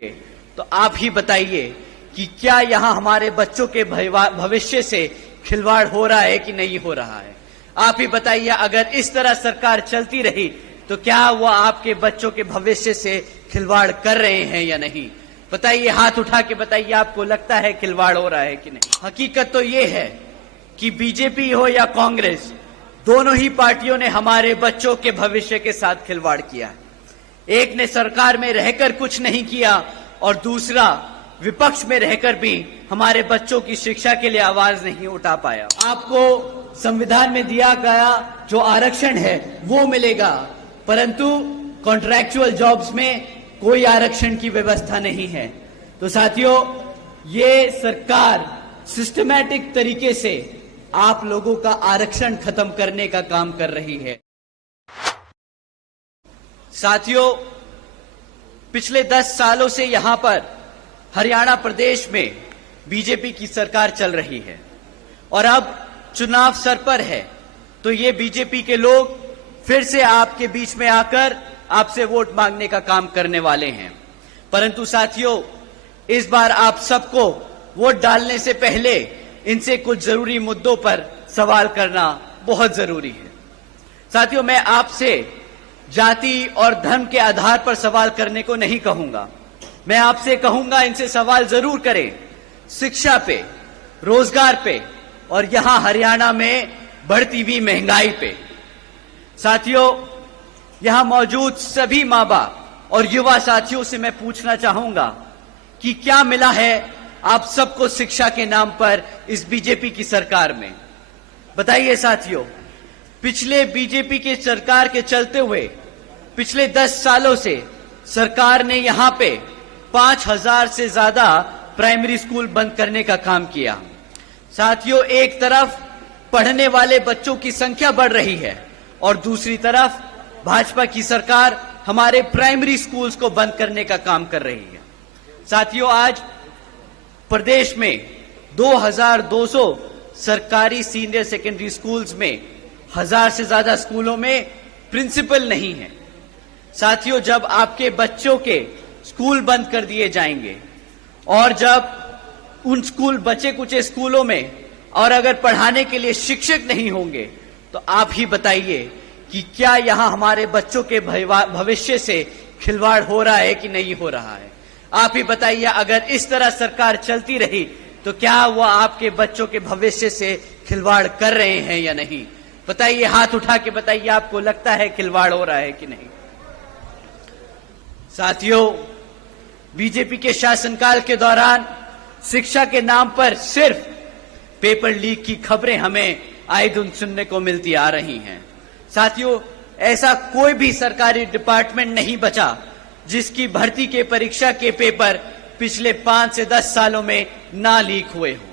तो आप ही बताइए कि क्या यहाँ हमारे बच्चों के भविष्य से खिलवाड़ हो रहा है कि नहीं हो रहा है। आप ही बताइए, अगर इस तरह सरकार चलती रही तो क्या वो आपके बच्चों के भविष्य से खिलवाड़ कर रहे हैं या नहीं। बताइए, हाथ उठा के बताइए, आपको लगता है खिलवाड़ हो रहा है कि नहीं। हकीकत तो ये है कि बीजेपी हो या कांग्रेस, दोनों ही पार्टियों ने हमारे बच्चों के भविष्य के साथ खिलवाड़ किया है। एक ने सरकार में रहकर कुछ नहीं किया और दूसरा विपक्ष में रहकर भी हमारे बच्चों की शिक्षा के लिए आवाज नहीं उठा पाया। आपको संविधान में दिया गया जो आरक्षण है वो मिलेगा, परंतु कॉन्ट्रैक्चुअल जॉब्स में कोई आरक्षण की व्यवस्था नहीं है। तो साथियों, ये सरकार सिस्टमैटिक तरीके से आप लोगों का आरक्षण खत्म करने का काम कर रही है। साथियों, पिछले 10 सालों से यहां पर हरियाणा प्रदेश में बीजेपी की सरकार चल रही है और अब चुनाव सर पर है, तो ये बीजेपी के लोग फिर से आपके बीच में आकर आपसे वोट मांगने का काम करने वाले हैं। परंतु साथियों, इस बार आप सबको वोट डालने से पहले इनसे कुछ जरूरी मुद्दों पर सवाल करना बहुत जरूरी है। साथियों, मैं आपसे जाति और धर्म के आधार पर सवाल करने को नहीं कहूंगा। मैं आपसे कहूंगा, इनसे सवाल जरूर करें शिक्षा पे, रोजगार पे और यहां हरियाणा में बढ़ती हुई महंगाई पे। साथियों, यहां मौजूद सभी मां बाप और युवा साथियों से मैं पूछना चाहूंगा कि क्या मिला है आप सबको शिक्षा के नाम पर इस बीजेपी की सरकार में। बताइए साथियों, पिछले बीजेपी के सरकार के चलते हुए पिछले 10 सालों से सरकार ने यहां पे 5000 से ज्यादा प्राइमरी स्कूल बंद करने का काम किया। साथियों, एक तरफ पढ़ने वाले बच्चों की संख्या बढ़ रही है और दूसरी तरफ भाजपा की सरकार हमारे प्राइमरी स्कूल्स को बंद करने का काम कर रही है। साथियों, आज प्रदेश में 2200 सरकारी सीनियर सेकेंडरी स्कूल्स में 1000 से ज्यादा स्कूलों में प्रिंसिपल नहीं है। साथियों, जब आपके बच्चों के स्कूल बंद कर दिए जाएंगे और जब उन स्कूल बचे कुचे स्कूलों में और अगर पढ़ाने के लिए शिक्षक नहीं होंगे, तो आप ही बताइए कि क्या यहां हमारे बच्चों के भविष्य से खिलवाड़ हो रहा है कि नहीं हो रहा है। आप ही बताइए, अगर इस तरह सरकार चलती रही तो क्या वो आपके बच्चों के भविष्य से खिलवाड़ कर रहे हैं या नहीं। बताइए, हाथ उठा के बताइए, आपको लगता है खिलवाड़ हो रहा है कि नहीं। साथियों, बीजेपी के शासनकाल के दौरान शिक्षा के नाम पर सिर्फ पेपर लीक की खबरें हमें आए दिन सुनने को मिलती आ रही हैं। साथियों, ऐसा कोई भी सरकारी डिपार्टमेंट नहीं बचा जिसकी भर्ती के परीक्षा के पेपर पिछले 5 से 10 सालों में ना लीक हुए हो।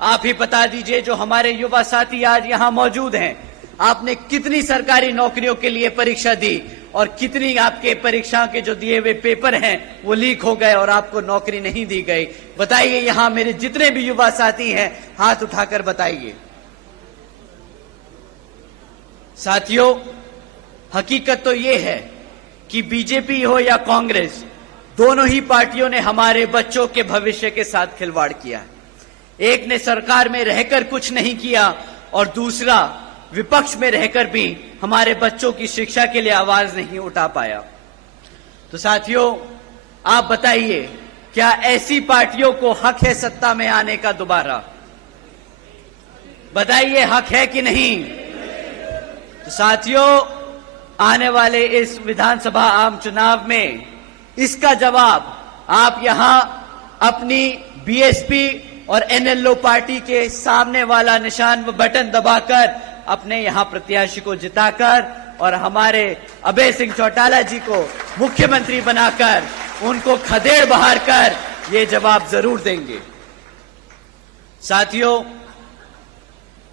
आप ही बता दीजिए, जो हमारे युवा साथी आज यहां मौजूद हैं, आपने कितनी सरकारी नौकरियों के लिए परीक्षा दी और कितनी आपके परीक्षा के जो दिए हुए पेपर हैं वो लीक हो गए और आपको नौकरी नहीं दी गई। बताइए, यहां मेरे जितने भी युवा साथी हैं, हाथ उठाकर बताइए। साथियों, हकीकत तो ये है कि बीजेपी हो या कांग्रेस, दोनों ही पार्टियों ने हमारे बच्चों के भविष्य के साथ खिलवाड़ किया है। एक ने सरकार में रहकर कुछ नहीं किया और दूसरा विपक्ष में रहकर भी हमारे बच्चों की शिक्षा के लिए आवाज नहीं उठा पाया। तो साथियों, आप बताइए, क्या ऐसी पार्टियों को हक है सत्ता में आने का दोबारा। बताइए, हक है कि नहीं। तो साथियों, आने वाले इस विधानसभा आम चुनाव में इसका जवाब आप यहां अपनी बीएसपी और एनएलओ पार्टी के सामने वाला निशान व बटन दबाकर अपने यहां प्रत्याशी को जिताकर और हमारे अभय सिंह चौटाला जी को मुख्यमंत्री बनाकर उनको खदेड़ बहार कर ये जवाब जरूर देंगे। साथियों,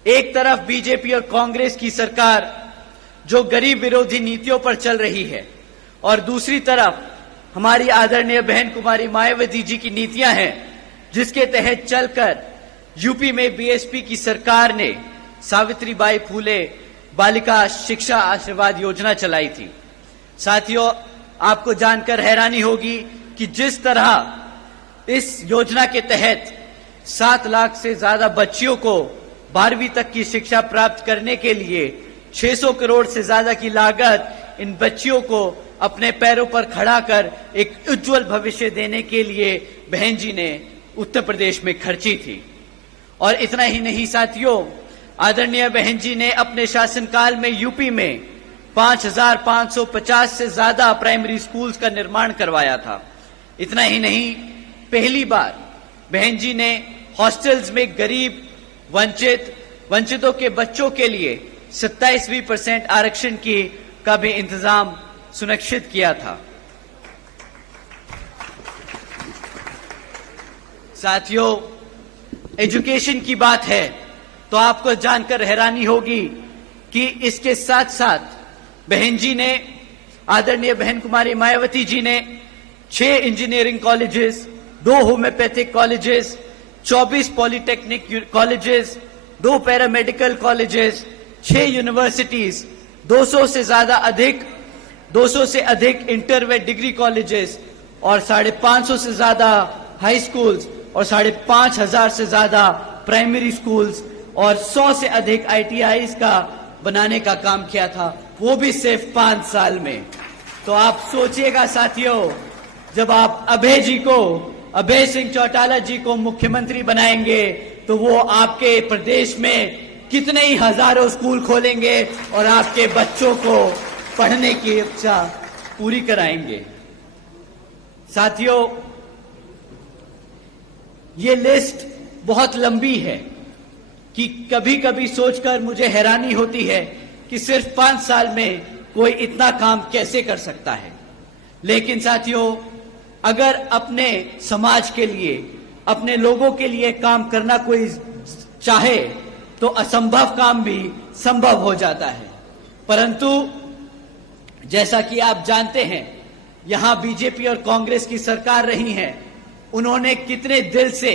एक तरफ बीजेपी और कांग्रेस की सरकार जो गरीब विरोधी नीतियों पर चल रही है और दूसरी तरफ हमारी आदरणीय बहन कुमारी मायावती जी की नीतियां हैं, जिसके तहत चलकर यूपी में बीएसपी की सरकार ने सावित्रीबाई फूले बालिका शिक्षा आशीर्वाद योजना चलाई थी। साथियों, आपको जानकर हैरानी होगी कि जिस तरह इस योजना के तहत 7 लाख से ज्यादा बच्चियों को 12वीं तक की शिक्षा प्राप्त करने के लिए 600 करोड़ से ज्यादा की लागत इन बच्चियों को अपने पैरों पर खड़ा कर एक उज्जवल भविष्य देने के लिए बहन जी ने उत्तर प्रदेश में खर्ची थी। और इतना ही नहीं साथियों, आदरणीय बहन जी ने अपने शासनकाल में यूपी में 5,550 से ज्यादा प्राइमरी स्कूल्स का निर्माण करवाया था। इतना ही नहीं, पहली बार बहन जी ने हॉस्टल्स में गरीब वंचितों के बच्चों के लिए 27% आरक्षण का भी इंतजाम सुनिश्चित किया था। साथियों, एजुकेशन की बात है तो आपको जानकर हैरानी होगी कि इसके साथ साथ बहन जी ने, आदरणीय बहन कुमारी मायावती जी ने 6 engineering colleges, 2 homeopathic colleges, 24 polytechnic colleges, 2 paramedical colleges, 6 universities, 200 से अधिक इंटर व डिग्री कॉलेजेस और 550 से ज्यादा हाई स्कूल्स और 5,500 से ज्यादा प्राइमरी स्कूल्स और 100 से अधिक ITIs का बनाने का काम किया था, वो भी सिर्फ 5 साल में। तो आप सोचिएगा साथियों, जब आप अभय सिंह चौटाला जी को मुख्यमंत्री बनाएंगे तो वो आपके प्रदेश में कितने ही हजारों स्कूल खोलेंगे और आपके बच्चों को पढ़ने की इच्छा पूरी कराएंगे। साथियों, ये लिस्ट बहुत लंबी है कि कभी कभी सोचकर मुझे हैरानी होती है कि सिर्फ 5 साल में कोई इतना काम कैसे कर सकता है। लेकिन साथियों, अगर अपने समाज के लिए, अपने लोगों के लिए काम करना कोई चाहे तो असंभव काम भी संभव हो जाता है। परंतु जैसा कि आप जानते हैं, यहां बीजेपी और कांग्रेस की सरकार रही है, उन्होंने कितने दिल से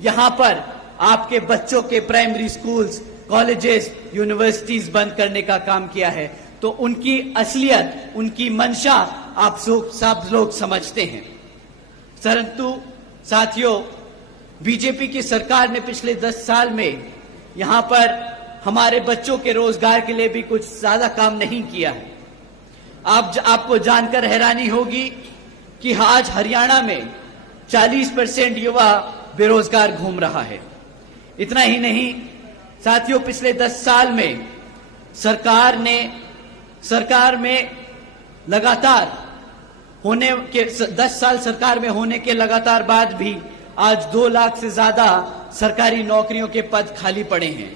यहां पर आपके बच्चों के प्राइमरी स्कूल्स, कॉलेजेस, यूनिवर्सिटीज बंद करने का काम किया है। तो उनकी असलियत, उनकी मंशा आप सब लोग समझते हैं। परंतु साथियों, बीजेपी की सरकार ने पिछले 10 साल में यहां पर हमारे बच्चों के रोजगार के लिए भी कुछ ज्यादा काम नहीं किया है। आपको जानकर हैरानी होगी कि आज हरियाणा में 40% युवा बेरोजगार घूम रहा है। इतना ही नहीं साथियों, पिछले 10 साल में सरकार में लगातार होने के 10 साल सरकार में होने के लगातार बाद भी आज 2 लाख से ज्यादा सरकारी नौकरियों के पद खाली पड़े हैं।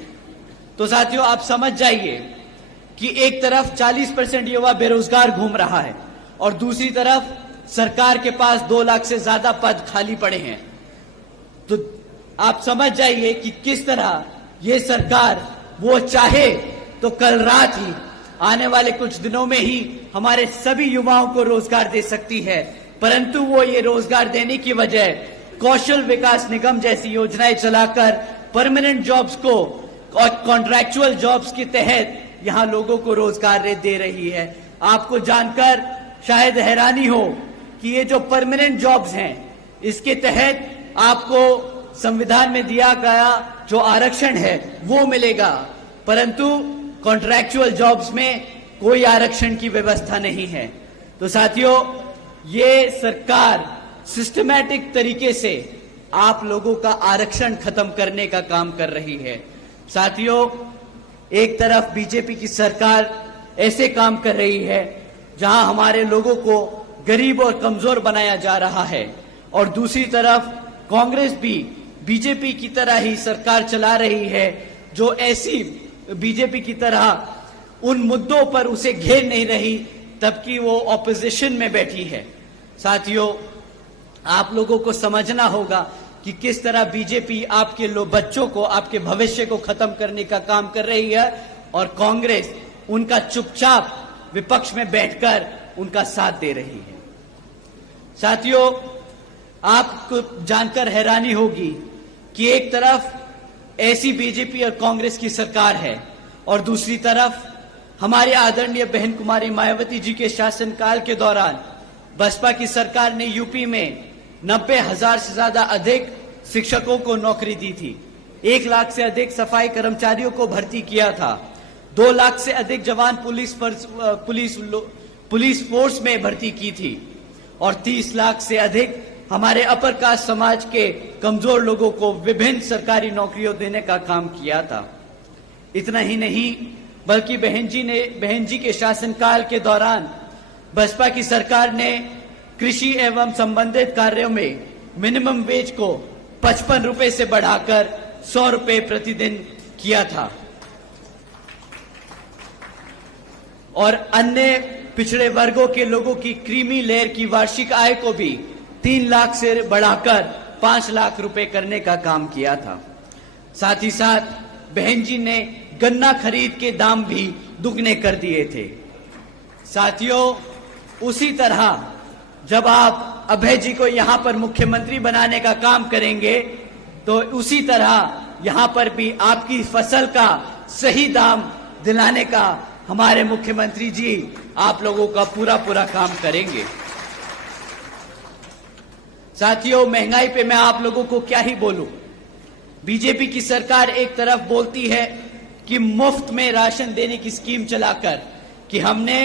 तो साथियों, आप समझ जाइए कि एक तरफ 40% युवा बेरोजगार घूम रहा है और दूसरी तरफ सरकार के पास 2 लाख से ज्यादा पद खाली पड़े हैं। तो आप समझ जाइए कि किस तरह ये सरकार, वो चाहे तो कल रात ही, आने वाले कुछ दिनों में ही हमारे सभी युवाओं को रोजगार दे सकती है। परंतु वो ये रोजगार देने की बजाय कौशल विकास निगम जैसी योजनाएं चलाकर परमानेंट जॉब्स को और कॉन्ट्रैक्चुअल जॉब्स के तहत यहां लोगों को रोजगार दे रही है। आपको जानकर शायद हैरानी हो कि ये जो परमानेंट जॉब्स हैं, इसके तहत आपको संविधान में दिया गया जो आरक्षण है वो मिलेगा, परंतु कॉन्ट्रैक्चुअल जॉब्स में कोई आरक्षण की व्यवस्था नहीं है। तो साथियों, ये सरकार सिस्टमैटिक तरीके से आप लोगों का आरक्षण खत्म करने का काम कर रही है। साथियों, एक तरफ बीजेपी की सरकार ऐसे काम कर रही है जहां हमारे लोगों को गरीब और कमजोर बनाया जा रहा है, और दूसरी तरफ कांग्रेस भी बीजेपी की तरह ही सरकार चला रही है जो ऐसी बीजेपी की तरह उन मुद्दों पर उसे घेर नहीं रही तबकि वो ऑपोजिशन में बैठी है। साथियों, आप लोगों को समझना होगा कि किस तरह बीजेपी आपके बच्चों को, आपके भविष्य को खत्म करने का काम कर रही है और कांग्रेस उनका चुपचाप विपक्ष में बैठकर उनका साथ दे रही है। साथियों, आपको जानकर हैरानी होगी कि एक तरफ ऐसी बीजेपी और कांग्रेस की सरकार है और दूसरी तरफ हमारे आदरणीय बहन कुमारी मायावती जी के शासनकाल के दौरान बसपा की सरकार ने यूपी में 90,000 से ज्यादा अधिक शिक्षकों को नौकरी दी थी, 1 लाख से अधिक सफाई कर्मचारियों को भर्ती किया था, 2 लाख से अधिक जवान पुलिस फोर्स में भर्ती की थी और 30 लाख से अधिक हमारे अपर कास्ट समाज के कमजोर लोगों को विभिन्न सरकारी नौकरियों देने का काम किया था। इतना ही नहीं बल्कि बहन जी के शासनकाल के दौरान बसपा की सरकार ने कृषि एवं संबंधित कार्यों में मिनिमम वेज को 55 रुपए से बढ़ाकर 100 रुपए प्रतिदिन किया था और अन्य पिछड़े वर्गों के लोगों की क्रीमी लेयर की वार्षिक आय को भी 3 लाख से बढ़ाकर 5 लाख रुपए करने का काम किया था। साथ ही साथ बहन जी ने गन्ना खरीद के दाम भी दुगने कर दिए थे। साथियों, उसी तरह जब आप अभय जी को यहां पर मुख्यमंत्री बनाने का काम करेंगे तो उसी तरह यहां पर भी आपकी फसल का सही दाम दिलाने का हमारे मुख्यमंत्री जी आप लोगों का पूरा काम करेंगे। साथियों, महंगाई पे मैं आप लोगों को क्या ही बोलूं। बीजेपी की सरकार एक तरफ बोलती है कि मुफ्त में राशन देने की स्कीम चलाकर कि हमने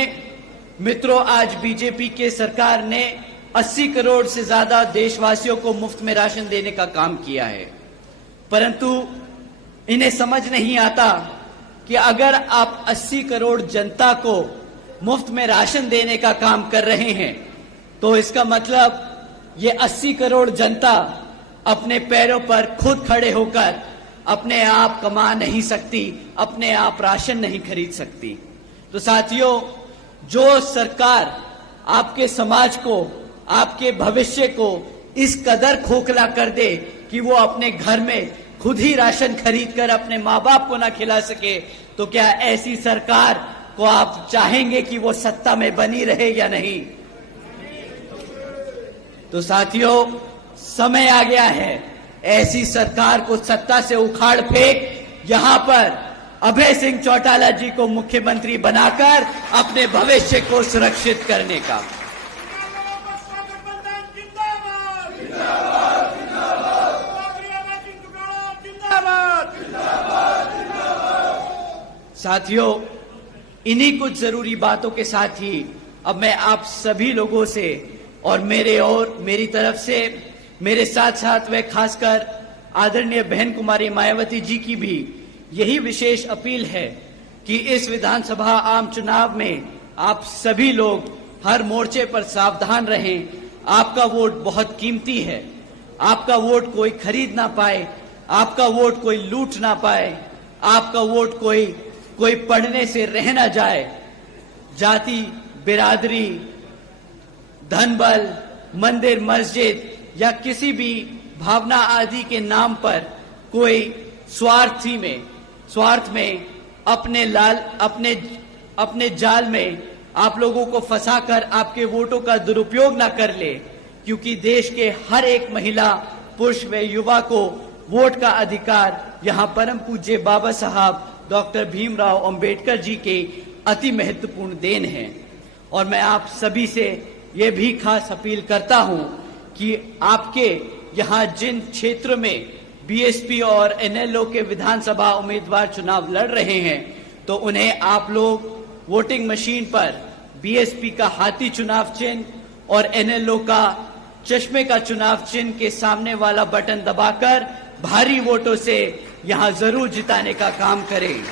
मित्रों आज बीजेपी के सरकार ने 80 करोड़ से ज्यादा देशवासियों को मुफ्त में राशन देने का काम किया है, परंतु इन्हें समझ नहीं आता कि अगर आप 80 करोड़ जनता को मुफ्त में राशन देने का काम कर रहे हैं तो इसका मतलब ये 80 करोड़ जनता अपने पैरों पर खुद खड़े होकर अपने आप कमा नहीं सकती, अपने आप राशन नहीं खरीद सकती। तो साथियों, जो सरकार आपके समाज को, आपके भविष्य को इस कदर खोखला कर दे कि वो अपने घर में खुद ही राशन खरीद कर अपने माँ बाप को ना खिला सके, तो क्या ऐसी सरकार को आप चाहेंगे कि वो सत्ता में बनी रहे या नहीं? तो साथियों, समय आ गया है ऐसी सरकार को सत्ता से उखाड़ फेंक यहां पर अभय सिंह चौटाला जी को मुख्यमंत्री बनाकर अपने भविष्य को सुरक्षित करने का। साथियों, इन्हीं कुछ जरूरी बातों के साथ ही अब मैं आप सभी लोगों से और मेरी तरफ से मेरे साथ साथ व खासकर आदरणीय बहन कुमारी मायावती जी की भी यही विशेष अपील है कि इस विधानसभा आम चुनाव में आप सभी लोग हर मोर्चे पर सावधान रहें। आपका वोट बहुत कीमती है, आपका वोट कोई खरीद ना पाए, आपका वोट कोई लूट ना पाए, आपका वोट कोई पढ़ने से रह ना जाए। जाति, बिरादरी, धन बल, मंदिर मस्जिद या किसी भी भावना आदि के नाम पर कोई स्वार्थ में अपने जाल में आप लोगों को फंसाकर आपके वोटों का दुरुपयोग ना कर ले, क्योंकि देश के हर एक महिला, पुरुष व युवा को वोट का अधिकार यहाँ परम पूज्य बाबा साहब डॉक्टर भीमराव अंबेडकर जी के अति महत्वपूर्ण देन है। और मैं आप सभी से ये भी खास अपील करता हूं कि आपके यहाँ जिन क्षेत्र में बीएसपी और एनएलओ के विधानसभा उम्मीदवार चुनाव लड़ रहे हैं, तो उन्हें आप लोग वोटिंग मशीन पर बीएसपी का हाथी चुनाव चिन्ह और एनएलओ का चश्मे का चुनाव चिन्ह के सामने वाला बटन दबाकर भारी वोटों से यहां जरूर जिताने का काम करें।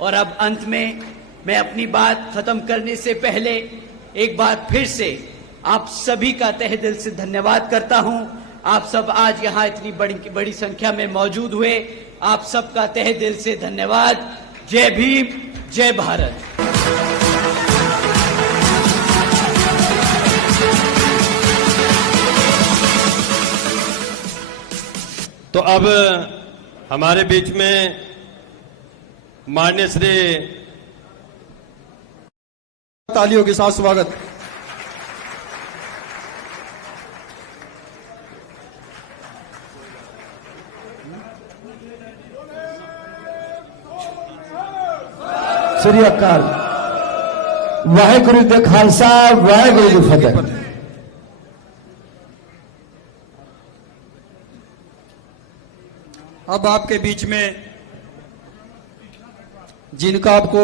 और अब अंत में मैं अपनी बात खत्म करने से पहले एक बार फिर से आप सभी का तहे दिल से धन्यवाद करता हूं। आप सब आज यहां इतनी बड़ी संख्या में मौजूद हुए, आप सबका तहे दिल से धन्यवाद। जय भीम, जय भारत। तो अब हमारे बीच में माननीय श्री, तालियों के साथ स्वागत। श्री अकाल। वाहेगुरु जी खालसा वाहेगुरु जी फतेह। अब आपके बीच में जिनका आपको